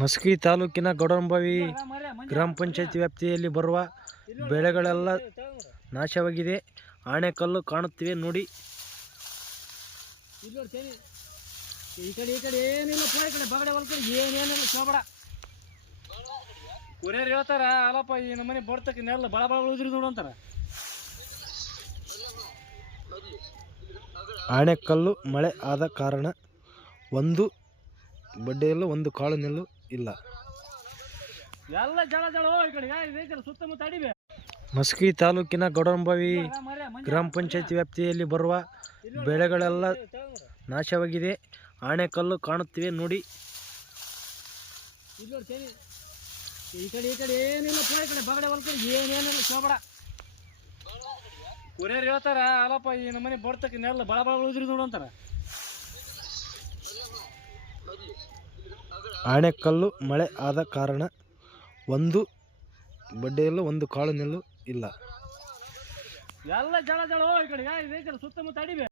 ಮಸ್ಕಿ ತಾಲೂಕಿನ ಗೌಡಂಬಾವಿ ಗ್ರಾಮ ಪಂಚಾಯತಿ ವ್ಯಾಪ್ತಿಯಲ್ಲಿ ಬರುವ ಬೆಳೆಗಳೆಲ್ಲ ನಾಶವಾಗಿದೆ. ಆಣೆಕಲ್ಲು ಕಾಣುತ್ತಿವೆ ನೋಡಿ. ಈ ಕಡೆ ಏನಿಲ್ಲ, ಪುರ ಈ ಕಡೆ ಬಗಡೆ ಹೊಲ್ಕಡೆ ಏನೇನಿಲ್ಲ, ಶೋಬಡ ಕುರಿಯರ್ ಹೇಳ್ತಾರ, ಅಲ್ಲಪ್ಪ ಈ ನಮ್ಮನೆ ಬಡ್ತಕ್ಕೆ ನೆಲ್ಲ ಬಳ ಬಳ ಉಳಿದ್ರಿ ನೋಡು ಅಂತಾರ. ಆಣೆಕಲ್ಲು ಮಳೆ ಆದ ಕಾರಣ ಒಂದು ಬಡ್ಡೆಯಲ್ಲ, ಒಂದು ಕಾಳು ನೆಲ್ಲು ಇಲ್ಲ. ಎಲ್ಲ ಜಳ ಜಳ ಈ ಕಡೆ ಸುತ್ತಮುತ್ತ ಅಡಿವೆ. ಮಸ್ಕಿ ತಾಲೂಕಿನ ಗೌಡಂಬಾವಿ ಗ್ರಾಮ ಪಂಚಾಯತಿ ವ್ಯಾಪ್ತಿಯಲ್ಲಿ ಬರುವ ಬೆಳೆಗಳೆಲ್ಲ ನಾಶವಾಗಿದೆ. ಆಣೆಕಲ್ಲು ಕಾಣುತ್ತಿವೆ ನೋಡಿ. ಈ ಕಡೆ ಏನಿಲ್ಲ, ಪುರ ಈ ಕಡೆ ಬಗಡೆ ಹೊಲ್ಕಡೆ ಏನೇನಿಲ್ಲ, ಶೋಬಡ ಕುರಿಯರ್ ಹೇಳ್ತಾರ, ಅಲ್ಲಪ್ಪ ಈ ನಮ್ಮನೆ ಬಡ್ತಕ್ಕೆ ನೆಲ್ಲ ಬಳ ಬಳ ಉಳಿದ್ರಿ ನೋಡು ಅಂತಾರ. ಆಣೆಕಲ್ಲು ಮಳೆ ಆದ ಕಾರಣ ಒಂದು ಬಡ್ಡೆಯಲ್ಲ, ಒಂದು ಕಾಳು ನೆಲ್ಲು ಇಲ್ಲ. ಎಲ್ಲ ಜಳ ಜಳ ಈ ಕಡೆ ಸುತ್ತಮುತ್ತ ಅಡಿವೆ.